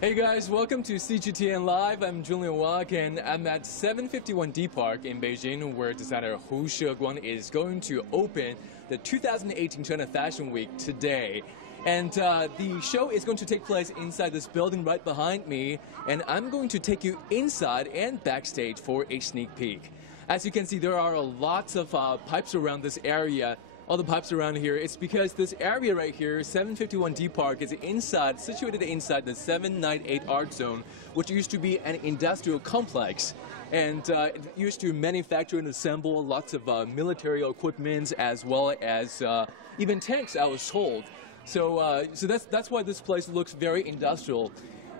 Hey guys, welcome to CGTN Live. I'm Julian Wak and I'm at 751 D Park in Beijing where designer Hu Sheguang is going to open the 2018 China Fashion Week today. And the show is going to take place inside this building right behind me, and I'm going to take you inside and backstage for a sneak peek. As you can see, there are lots of pipes around this area. All the pipes around here, it's because this area right here, 751 D Park, is situated inside the 798 Art Zone, which used to be an industrial complex. And it used to manufacture and assemble lots of military equipment as well as even tanks, I was told. So that's why this place looks very industrial.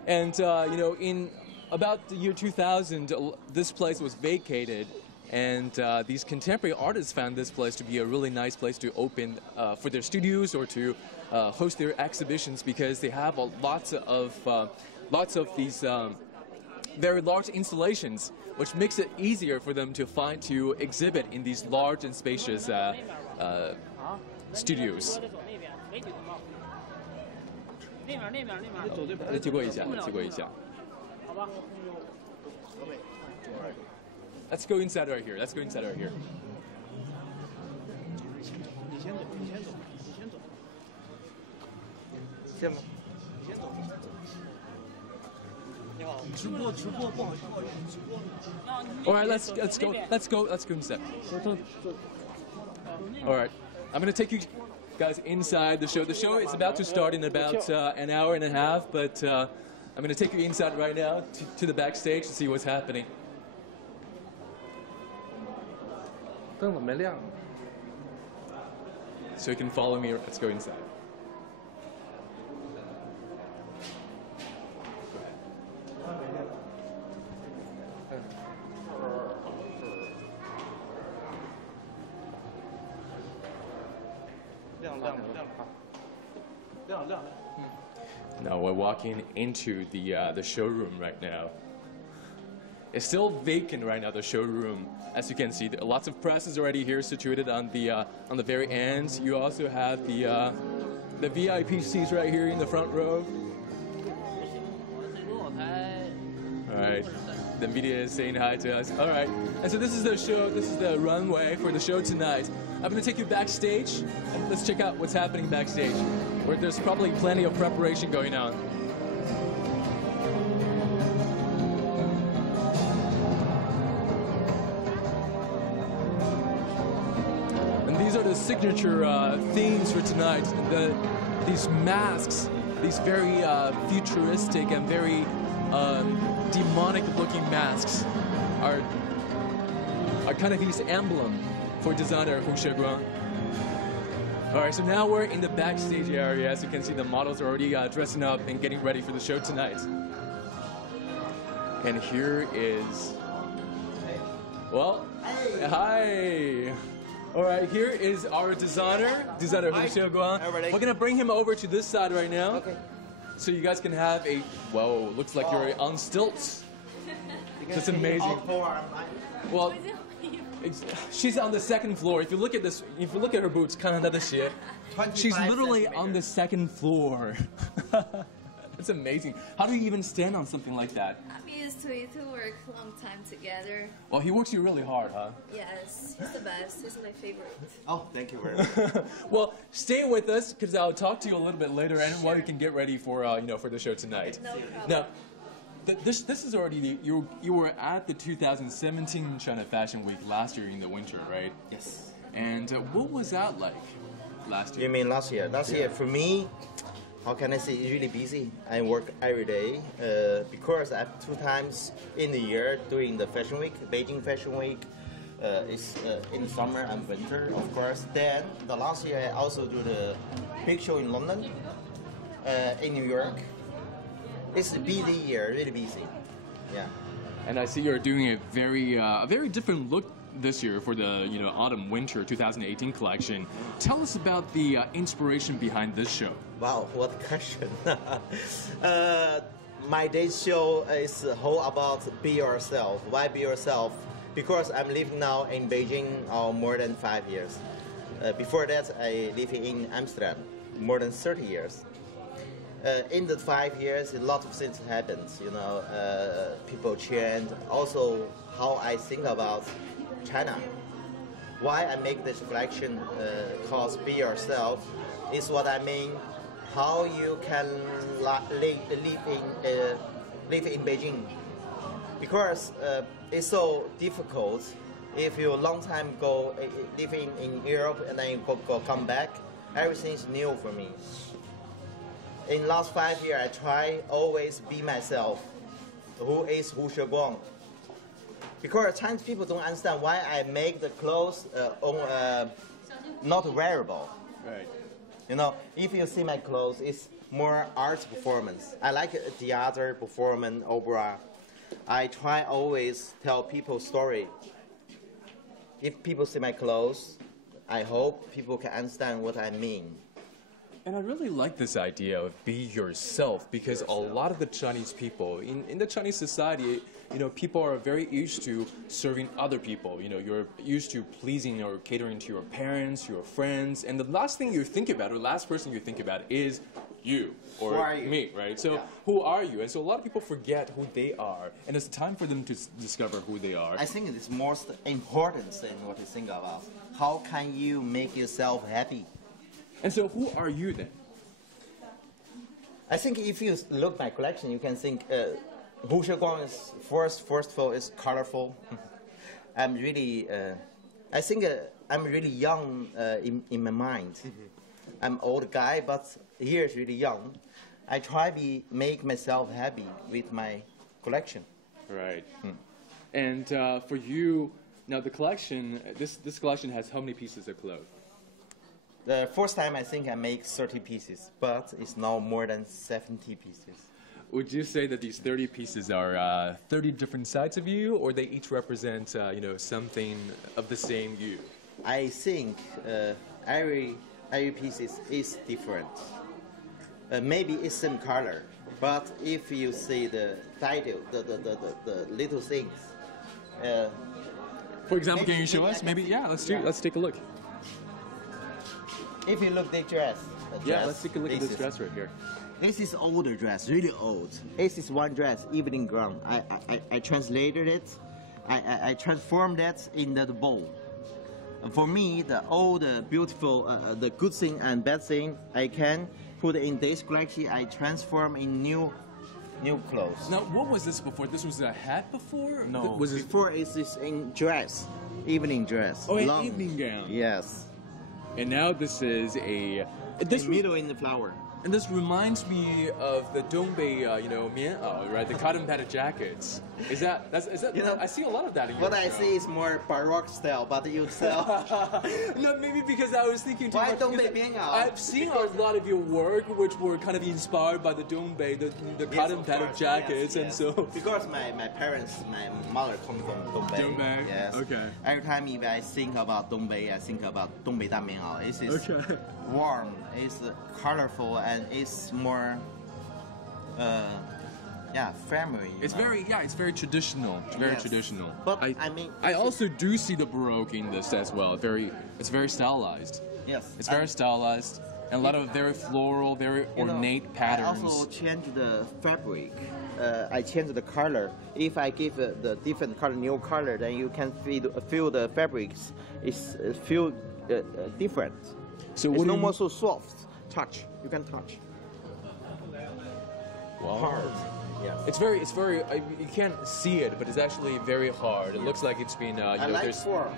And you know, in about the year 2000, this place was vacated. And these contemporary artists found this place to be a really nice place to open for their studios or to host their exhibitions because they have lots of these very large installations, which makes it easier for them to exhibit in these large and spacious studios. Let's go inside right here. Let's go inside right here. All right, let's go inside. All right, I'm gonna take you guys inside the show. The show is about to start in about an hour and a half, but I'm gonna take you inside right now to the backstage to see what's happening. So you can follow me. Let's go inside. Now we're walking into the showroom right now. It's still vacant right now, the showroom. As you can see, lots of press is already here, situated on the very end. You also have the VIP seats right here in the front row. All right, the media is saying hi to us. All right, and so this is the show. This is the runway for the show tonight. I'm going to take you backstage, and let's check out what's happening backstage, where there's probably plenty of preparation going on. These are the signature themes for tonight. These masks, these very futuristic and very demonic-looking masks, are kind of his emblem for designer Hu Sheguang. All right, so now we're in the backstage area. As you can see, the models are already dressing up and getting ready for the show tonight. And here is, well, hi. All right, here is our designer Hu Sheguang. We're going to bring him over to this side right now. Okay. So you guys can have a, whoa, looks like you're on stilts. That's amazing. Well, she's on the second floor. If you look at this, if you look at her boots, she's literally on the second floor. That's amazing. How do you even stand on something like that? I'm used to it. To work a long time together. Well, he works you really hard, huh? Yes, he's the best. He's my favorite. Oh, thank you very much. Well, stay with us because I'll talk to you a little bit later, and while you can get ready for for the show tonight. No problem. Now, this is already you were at the 2017 China Fashion Week last year in the winter, right? Yes. And what was that like last year? You mean last year? Last year for me, how can I say, it's really busy. I work every day because I have 2 times in the year doing the Fashion Week, Beijing Fashion Week. It's in summer and winter, of course. Then the last year I also do the big show in London, in New York. It's a busy year, really busy. Yeah. And I see you're doing a very different look this year for the autumn-winter 2018 collection. Tell us about the inspiration behind this show. Wow, what a question! My day's show is whole about be yourself. Why be yourself? Because I'm living now in Beijing more than 5 years. Before that, I lived in Amsterdam more than 30 years. In the 5 years, a lot of things happened. People changed. Also, how I think about China. Why I make this collection called Be Yourself is what I mean. How you can live in Beijing, because it's so difficult. If you long time go living in Europe and then you come back, everything is new for me. In last 5 years, I try always be myself. Who is Hu Sheguang? Because Chinese people don't understand why I make the clothes not wearable. Right. If you see my clothes, it's more art performance. I like theater, performance, opera. I try always tell people story. If people see my clothes, I hope people can understand what I mean. And I really like this idea of be yourself, because a lot of the Chinese people, in the Chinese society, people are very used to serving other people. You're used to pleasing or catering to your parents, your friends, and the last thing you think about, or the last person you think about is you or who are you? Me, right? So yeah. Who are you? And so a lot of people forget who they are, and it's time for them to discover who they are. I think it's most important thing what you think about. How can you make yourself happy? And so who are you then? I think if you look at my collection, you can think Hu Sheguang is first of all is colorful. I'm really, I think I'm really young in my mind. Mm-hmm. I'm old guy, but here is really young. I try to make myself happy with my collection. Right. And for you, now the collection, this collection has how many pieces of clothes? The first time I think I make 30 pieces, but it's now more than 70 pieces. Would you say that these 30 pieces are 30 different sides of you, or they each represent, something of the same you? I think every piece is different. Maybe it's same color, but if you see the title, the little things. For example, can you show us? Maybe, yeah, let's take a look. If you look at the dress. Yeah, let's take a look at this dress right here. This is older dress, really old. This is one dress, evening gown. I translated it. I transformed that in the bowl. For me, all the beautiful, the good thing and bad thing, I can put in this collection. I transform in new clothes. Now, what was this before? This was a hat before? No, was this before is this in dress, evening dress. Oh, long. An evening gown. Yes. And now this is this middle in the flower. And this reminds me of the Dongbei, mian'ao, right? The cotton padded jackets. Is that? I see a lot of that in your What I show. see is more Baroque style, but you sell. No, maybe because I was thinking too Why much. Dongbei mian'ao? I've seen a lot of your work, which were kind of inspired by the Dongbei, the cotton padded jackets, yes. And so. Because my parents, my mother come from Dongbei. Dongbei. Yes. Okay. Every time if I think about Dongbei, I think about Dongbei Da Mian'ao. It is warm, it's colorful, and it's more, family. It's very traditional. It's very traditional. But I also do see the Baroque in this as well. It's very stylized. Yes. It's very stylized, and a lot of very floral, very ornate patterns. I also change the fabric. I change the color. If I give the different color, new color, then you can feel the fabrics. It's feel different. So it's no more so soft. Touch. You can touch. Wow. Hard. Yeah. It's very. You can't see it, but it's actually very hard. It looks like it's been. I like form.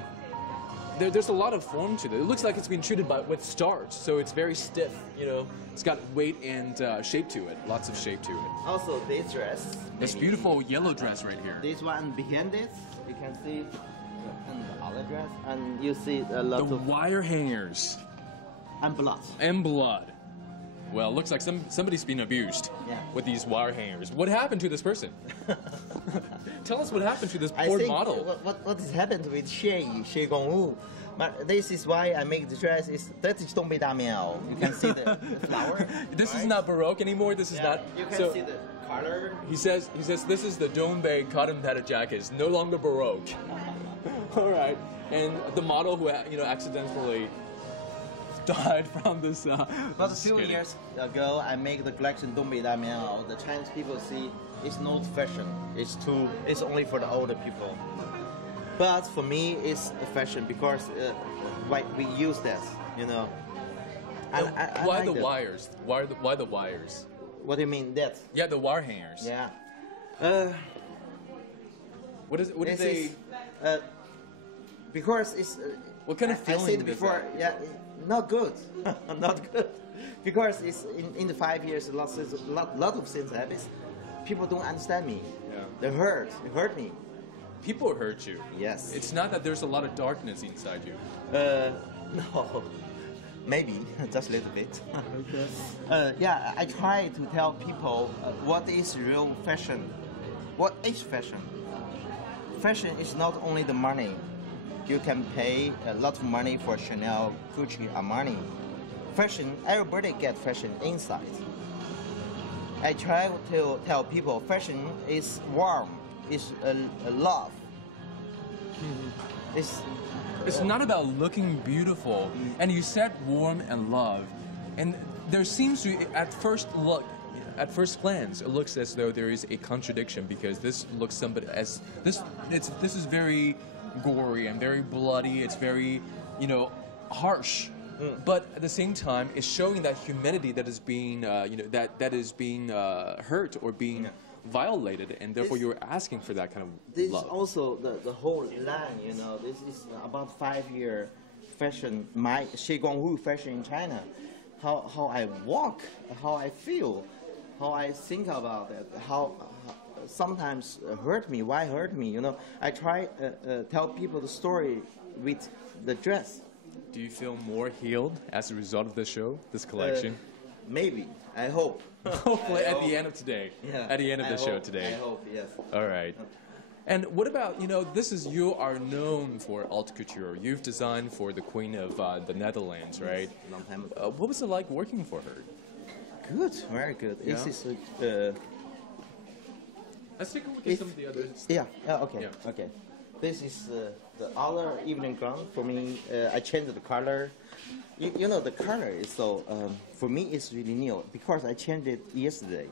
There's a lot of form to it. It looks like it's been treated with starch, so it's very stiff. It's got weight and shape to it. Lots of shape to it. Also, this dress. This beautiful yellow dress right here. This one behind it, you can see the other dress, and you see a lot of wire hangers. And blood. And blood. Well, it looks like somebody's been abused with these wire hangers. What happened to this person? Tell us what happened to this poor model. What has happened with Sheguang? But this is why I make the dress. That is Dongbei Da Miao. You can see the flower. This is not Baroque anymore. This is not. You can see the color. He says this is the Dongbei cotton padded jacket. It's no longer Baroque. All right. And the model who accidentally died from this. But a few years ago, I make the collection Dongbei Da Mianao. The Chinese people see it's not fashion. It's only for the older people. But for me, it's a fashion because we use that, you know. I why like the that. wires? Why the wires? What do you mean that? Yeah, the wire hangers. Yeah. What is they? Because it's. What kind of I feeling said does before, that? yeah, not good, not good. Because it's in the 5 years, a lot of things happens. People don't understand me. Yeah. They hurt me. People hurt you. Yes. It's not that there's a lot of darkness inside you. No, maybe just a little bit. Yeah, I try to tell people what is real fashion. What is fashion? Fashion is not only the money. You can pay a lot of money for Chanel, Couture, Armani. Fashion, everybody get fashion inside. I try to tell people fashion is warm, it's a love. It's not about looking beautiful. And you said warm and love. And there seems to, at first glance, it looks as though there is a contradiction because this looks this is very gory and very bloody. It's very, harsh. But at the same time, it's showing that humanity that is being, that is being hurt or being violated, and therefore you're asking for that kind of This love. is also the whole line, This is about 5-year fashion, my Sheguang fashion in China. How I walk, how I feel, how I think about it, how sometimes hurt me. Why hurt me? I try tell people the story with the dress. Do you feel more healed as a result of this show, this collection? Maybe. I hope. Hopefully at the end of today. Yeah, at the end of the show today. I hope, yes. All right. And what about, you are known for haute couture. You've designed for the Queen of the Netherlands, right? Yes, long time ago. What was it like working for her? Good, very good. Yeah. This is Let's take a look at some of the others. yeah. Okay. Yeah. Okay. This is the other evening gown for me. I changed the color. The color is so for me it's really new because I changed it yesterday.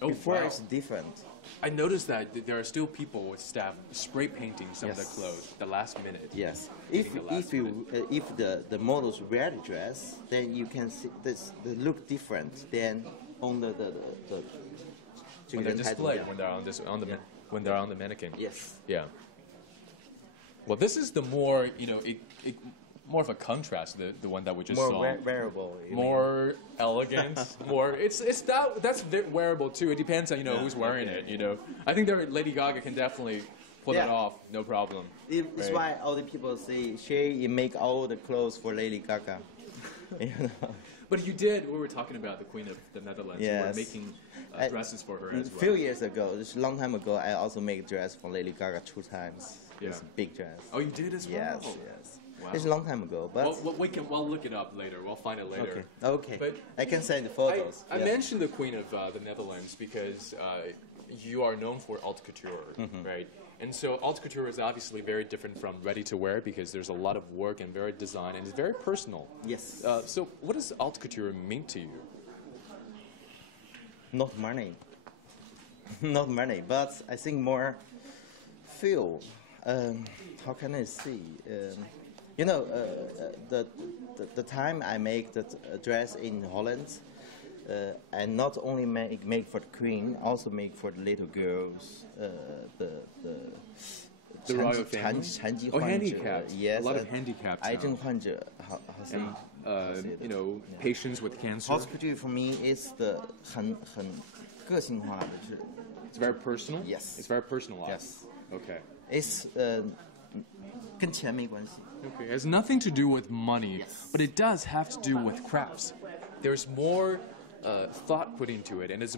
Oh, Before wow. it's different. I noticed that there are still people with staff spray painting some of the Yes. clothes the last minute. Yes. Painting the last minute. If the models wear the dress, then you can see the look different than on the When they're displayed, yeah. when they're on the mannequin. Yes. Yeah. Well, this is the more more of a contrast, the one that we just saw. More wearable. More elegant, more. That's wearable too. It depends on who's wearing it. I think Lady Gaga can definitely pull that off, no problem. It's right? why all the people say she make all the clothes for Lady Gaga. But you did. We were talking about the Queen of the Netherlands. You were making dresses for her as well. A few years ago, just a long time ago, I also made a dress for Lady Gaga 2 times. Yeah. It's a big dress. Oh, you did as well. Yes. Wow. It's a long time ago, but We'll look it up later. We'll find it later. Okay. But I can send the photos. I mentioned the Queen of the Netherlands because you are known for haute couture, right? And so haute couture is obviously very different from ready-to-wear because there's a lot of work and very design, and it's very personal. Yes. So what does haute couture mean to you? Not money. Not money, but I think more feel. How can I see? The time I make the dress in Holland, I not only make for the queen, also make for the little girls, The royal family? Oh, handicapped. Yes. A lot of handicapped. 癌症患者, how say? Patients with cancer. Haute couture for me is the 很个性化的, It's very personal. Yes. It's very personalized. Yes. Okay. It's 跟钱没关系. Okay. It has nothing to do with money, Yes. but it does have to do with crafts. There's more thought put into it, and it's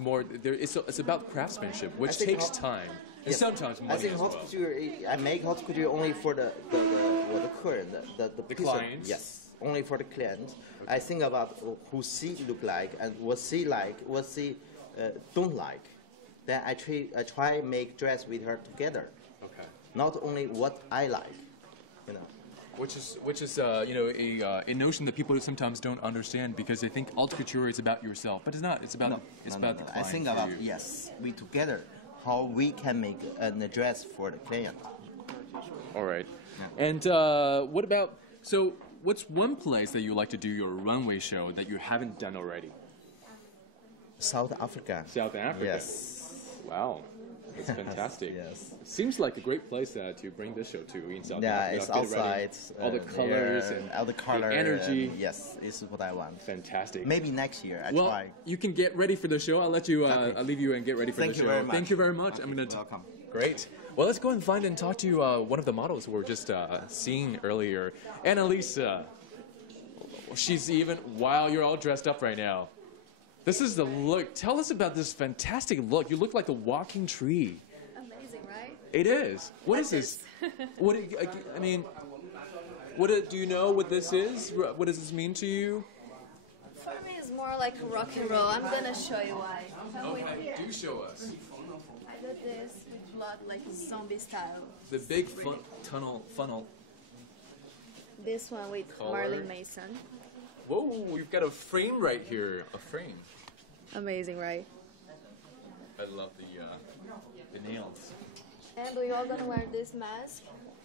about craftsmanship, which takes time and Yes. sometimes money I think as haute well. couture, I make haute couture only for the clients? Yes, only for the client. Okay. I think about who she look like and what she like, what she don't like. Then I try make dress with her together. Okay. Not only what I like, Which is you know, a notion that people sometimes don't understand because they think haute couture is about yourself, but it's not. It's about the client. I think about yes, we together how we can make an address for the client. All right. Yeah. And what about what's one place that you like to do your runway show that you haven't done already? South Africa. South Africa. Yes. Wow. It's fantastic. Yes. It seems like a great place to bring this show to in South Africa. Yeah, it's outside. All the colors and all the color, the energy. Yes, it's what I want. Fantastic. Maybe next year I well, try. You can get ready for the show. I'll let you. Okay. I'll leave you and get ready for Thank the you show. very much. Thank you very much. Okay, I'm gonna. welcome. Great. Well, let's go and find and talk to one of the models we were just seeing earlier, Annalisa. She's even. Wow, you're all dressed up right now. This is the look. Tell us about this fantastic look. You look like a walking tree. Amazing, right? It is. What is this? What I mean? Do you know what this is? What does this mean to you? For me, it's more like rock and roll. I'm gonna show you why. Okay, do show us. I did this with blood, like zombie style. The big funnel. This one with Color. Marlin Mason. Whoa, we've got a frame right here. A frame. Amazing, right? I love the nails. And we all gonna wear this mask.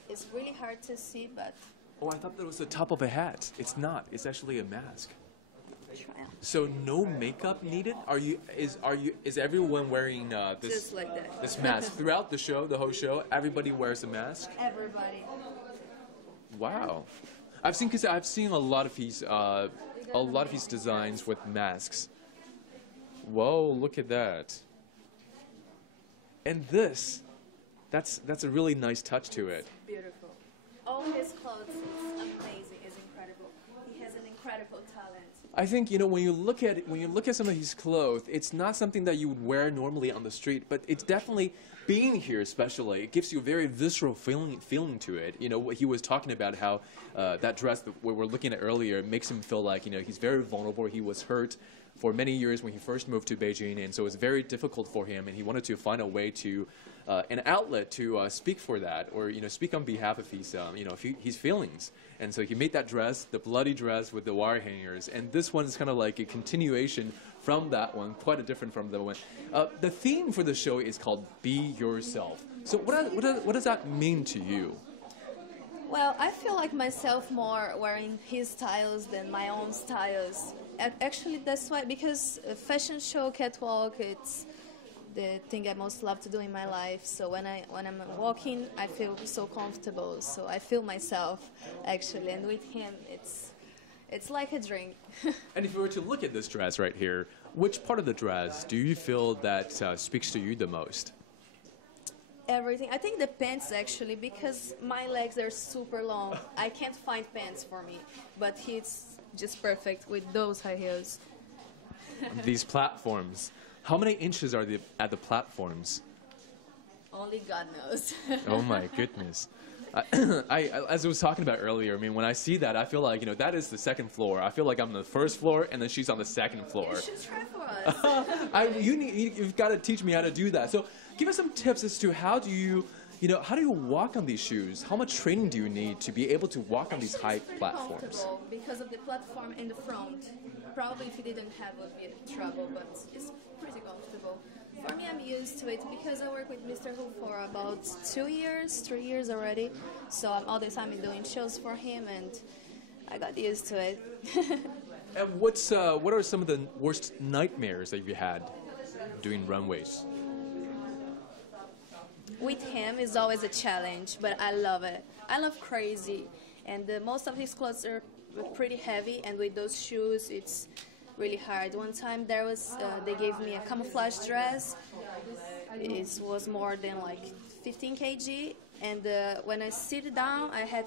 It's really hard to see, but Oh, I thought that was the top of a hat. It's not. It's actually a mask. try on. So no makeup needed? Is everyone wearing this Just like that. this mask throughout the show, the whole show? Everybody wears a mask. Everybody. Wow, I've seen a lot of his designs with masks. Whoa, look at that. And that's a really nice touch to it. Beautiful. All his clothes is amazing. It's incredible. He has an incredible talent. I think, you know, when you look at some of his clothes, it's not something that you would wear normally on the street, but it's definitely being here, especially, it gives you a very visceral feeling to it. You know, what he was talking about how that dress that we were looking at earlier makes him feel like, you know, he's very vulnerable. He was hurt for many years when he first moved to Beijing, and so it's very difficult for him, and he wanted to find a way to an outlet to speak for that, or, you know, speak on behalf of his you know, his feelings. And so he made that dress, the bloody dress with the wire hangers, and this one is kind of like a continuation from that one, quite a different from the one. The theme for the show is called "Be Yourself." So what does that mean to you? Well, I feel like myself more wearing his styles than my own styles. Actually, that's why, because a fashion show, catwalk, it's the thing I most love to do in my life. So when I'm walking, I feel so comfortable. So I feel myself, actually. And with him, it's like a dream. And if you were to look at this dress right here, which part of the dress do you feel that speaks to you the most? Everything. I think the pants, actually, because my legs are super long. I can't find pants for me. But he's just perfect with those high heels. These platforms. How many inches are they at the platforms? Only God knows. Oh my goodness. As I was talking about earlier, I mean, when I see that, I feel like, you know, that is the second floor. I feel like I'm on the first floor, and then she's on the second floor. You should try for us. You've got to teach me how to do that. So give us some tips as to how do you walk on these shoes? How much training do you need to be able to walk on these high platforms? Comfortable because of the platform in the front. Probably if you didn't have it, would be trouble, but it's pretty comfortable. For me, I'm used to it because I work with Mr. Hu for about 3 years already. So I'm all the time doing shows for him, and I got used to it. And what are some of the worst nightmares that you had doing runways? With him is always a challenge, but I love it. I love crazy, and most of his clothes are pretty heavy, and with those shoes, it's really hard. One time there was, they gave me a camouflage dress. It was more than like 15 kg, and when I sit down, I had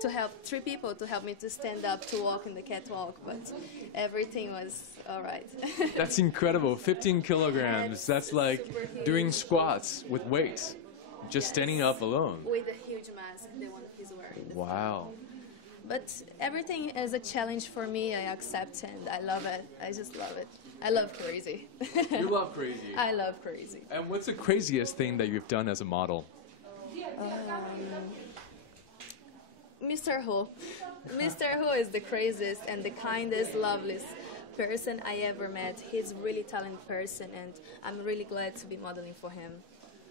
to help 3 people to help me to stand up to walk in the catwalk, but everything was all right. That's incredible. 15 kilograms. That's like doing squats with weights, just standing up alone. With a huge mask, the one he's wearing. Wow. But everything is a challenge for me. I accept, and I love it. I just love it. I love crazy. You love crazy. I love crazy. And what's the craziest thing that you've done as a model? Mr. Hu. Mr. Hu is the craziest and the kindest, loveliest person I ever met. He's a really talented person, and I'm really glad to be modeling for him.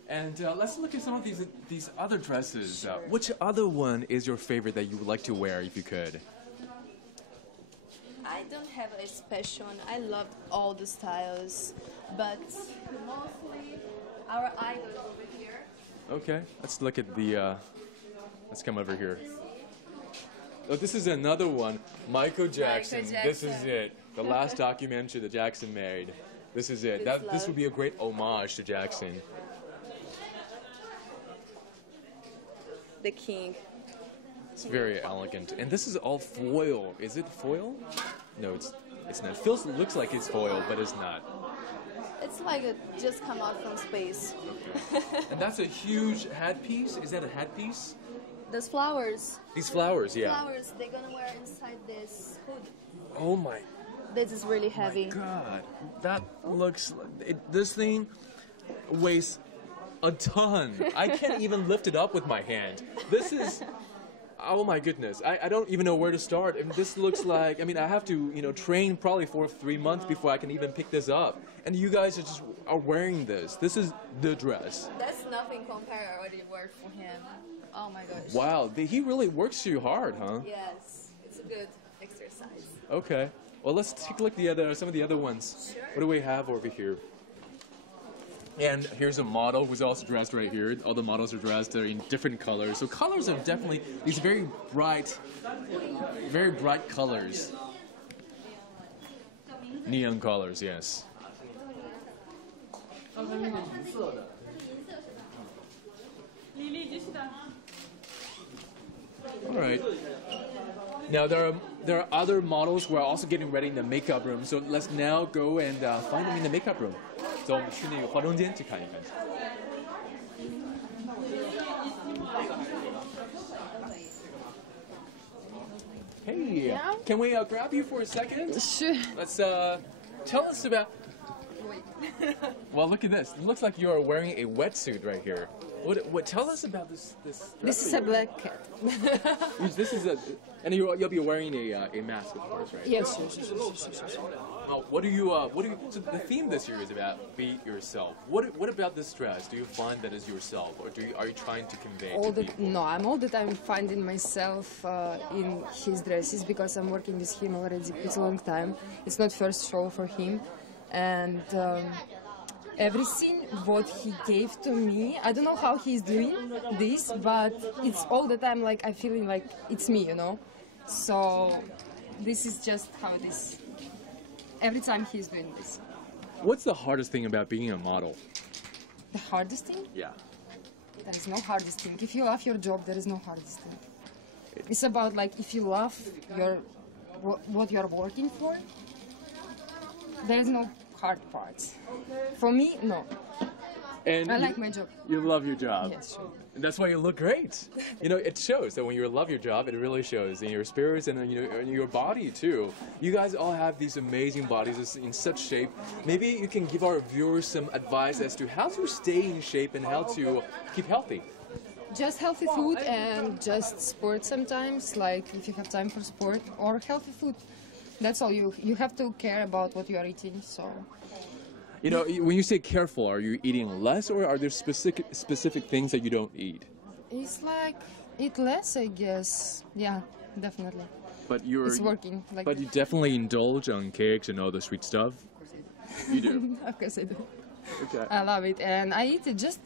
And let's look at some of these other dresses. Sure. Which other one is your favorite that you would like to wear if you could? I don't have a special one. I love all the styles, but mostly our idol over here. Okay, let's look at the. Let's come over here. Oh, this is another one. Michael Jackson. This is it. The last documentary that Jackson made. This is it. This would be a great homage to Jackson. The king. It's very elegant, and this is all foil. Is it foil? No, it's not. Looks like it's foil, but it's not. It's like it just come out from space. Okay. And that's a huge headpiece. Is that a headpiece? Those flowers. These flowers, yeah. Flowers. They're gonna wear inside this hood. Oh my. This is really heavy. My God, that looks. This thing weighs a ton. I can't even lift it up with my hand. This is. Oh my goodness, I don't even know where to start. I mean, this looks like, I mean, I have to, train probably for 3 months before I can even pick this up. And you guys are wearing this. This is the dress. That's nothing compared to what you work for him. Oh my gosh. Wow, he really works you hard, huh? Yes, it's a good exercise. Okay, well, let's take a look at some of the other ones. Sure. What do we have over here? And here's a model who's also dressed right here. All the models are dressed. They're in different colors. So colors are definitely these very bright colors. Neon colors, yes. All right. Now there are other models who are also getting ready in the makeup room. So let's now go and find them in the makeup room. 走，我们去那个化妆间去看一看。Hey, can we grab you for a second? Sure. Let's tell us about. Well, look at this. It looks like you are wearing a wetsuit right here. What? Tell us about this. This is a black cat. This is and you'll be wearing a mask, of course, right? Yes, yes. Well, what do you? So the theme this year is about be yourself. What about this dress? Do you find that is yourself, or are you trying to convey? No, I'm all the time finding myself in his dresses because I'm working with him already. It's a long time. It's not first show for him, and everything what he gave to me, I don't know how he's doing this, but it's all the time like I feeling like it's me, So this is just how it is. Every time he's doing this. What's the hardest thing about being a model? The hardest thing? Yeah. There is no hardest thing. If you love your job, there is no hardest thing. It's about like if you love what you're working for, there is no hard parts. For me, no. And I like my job. You love your job. Yes, sure. And that's why you look great. It shows that when you love your job, it really shows in your spirits and in your body too. You guys all have these amazing bodies in such shape. Maybe you can give our viewers some advice as to how to stay in shape and how to keep healthy. Just healthy food and just sport sometimes, like if you have time for sport, or healthy food. That's all. You have to care about what you are eating, so... When you say careful, are you eating less, or are there specific things that you don't eat? It's like eat less, I guess. Yeah, definitely. But it's working. But you definitely indulge on cakes and all the sweet stuff. You do. Of course I do. Okay. I love it, and I eat it just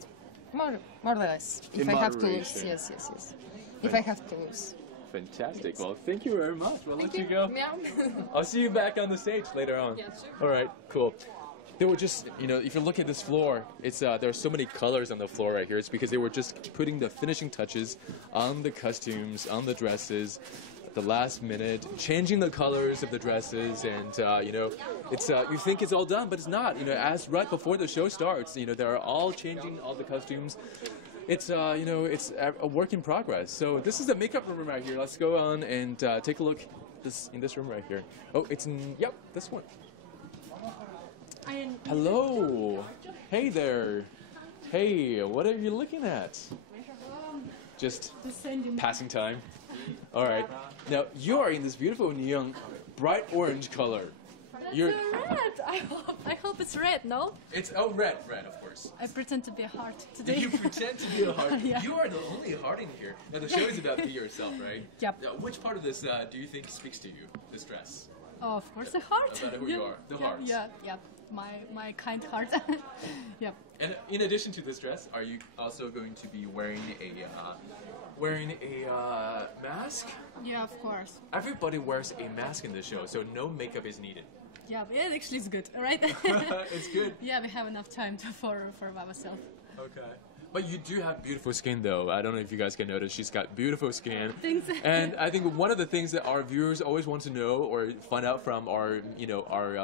more or less. If I have to lose, yes. If I have to lose. Fantastic. Well, thank you very much. We'll let you go. Yeah. I'll see you back on the stage later on. Yeah, sure. All right, cool. They were just, if you look at this floor, it's there are so many colors on the floor right here. It's because they were just putting the finishing touches on the costumes, on the dresses, at the last minute, changing the colors of the dresses, and it's you think it's all done, but it's not. As right before the show starts, they're all changing all the costumes. It's it's a work in progress. So this is the makeup room right here. Let's go on and take a look in this room right here. Oh, this one. Hello. Hey there. Hey, what are you looking at? Just passing time. All right. Now you are in this beautiful neon, bright orange color. You're red. I hope it's red. No. It's red, of course. I pretend to be a heart today. You pretend to be a heart. Yeah. You are the only heart in here. Now the show is about be yourself, right? Yep. Now, which part of this do you think speaks to you? This dress. Oh, of course, the heart. About who you are, the heart. Yeah. My kind heart. Yep. And in addition to this dress, are you also going to be wearing a mask? Yeah, of course. Everybody wears a mask in the show, so no makeup is needed. Yeah, but it actually is good, right? It's good. Yeah, we have enough time for ourselves. Okay. But you do have beautiful skin, though. I don't know if you guys can notice. She's got beautiful skin. Thanks. And I think one of the things that our viewers always want to know or find out from our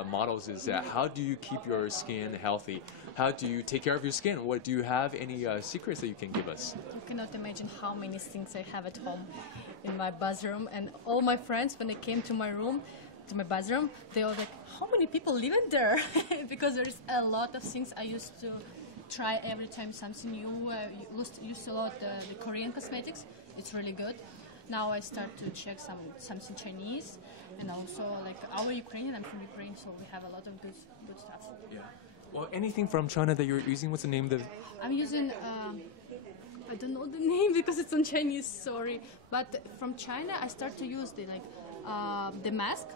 models is how do you keep your skin healthy? How do you take care of your skin? What do you have any secrets that you can give us? You cannot imagine how many things I have at home in my bathroom. And all my friends, when they came to my room, to my bathroom, they were like, how many people live in there? Because there's a lot of things I used to try every time something new. Used a lot the Korean cosmetics. It's really good. Now I start to check something Chinese, and also like our Ukrainian. I'm from Ukraine, so we have a lot of good stuff. Yeah. Well, anything from China that you're using? What's the name of the? I'm using. I don't know the name because it's on Chinese. Sorry, but from China I start to use the mask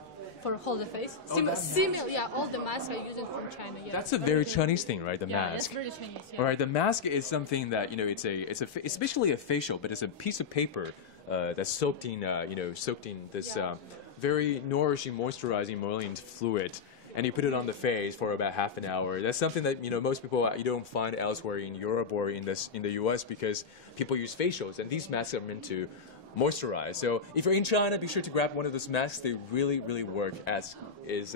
for hold the face. Similar, yeah. All the masks I use it from China. Yeah. That's a very Chinese thing, right? The yeah, mask. that's very Chinese. Yeah. All right. The mask is something that it's basically a facial, but it's a piece of paper that's soaked in this very nourishing, moisturizing emollient fluid. And you put it on the face for about half an hour. That's something that most people you don't find elsewhere in Europe or in the U.S. because people use facials, and these masks are meant to moisturize. So if you're in China, be sure to grab one of those masks. They really, really work, as is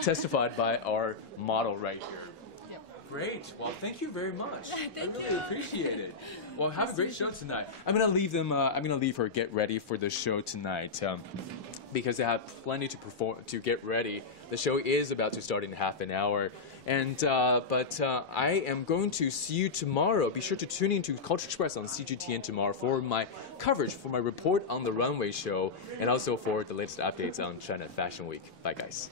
testified by our model right here. Yep. Great. Well, thank you very much. I really appreciate it. Well, have a great show tonight. I'm gonna leave them. I'm gonna leave her get ready for the show tonight. Because they have plenty to get ready. The show is about to start in half an hour. And I am going to see you tomorrow. Be sure to tune in to Culture Express on CGTN tomorrow for my coverage, for my report on the runway show, and also for the latest updates on China Fashion Week. Bye, guys.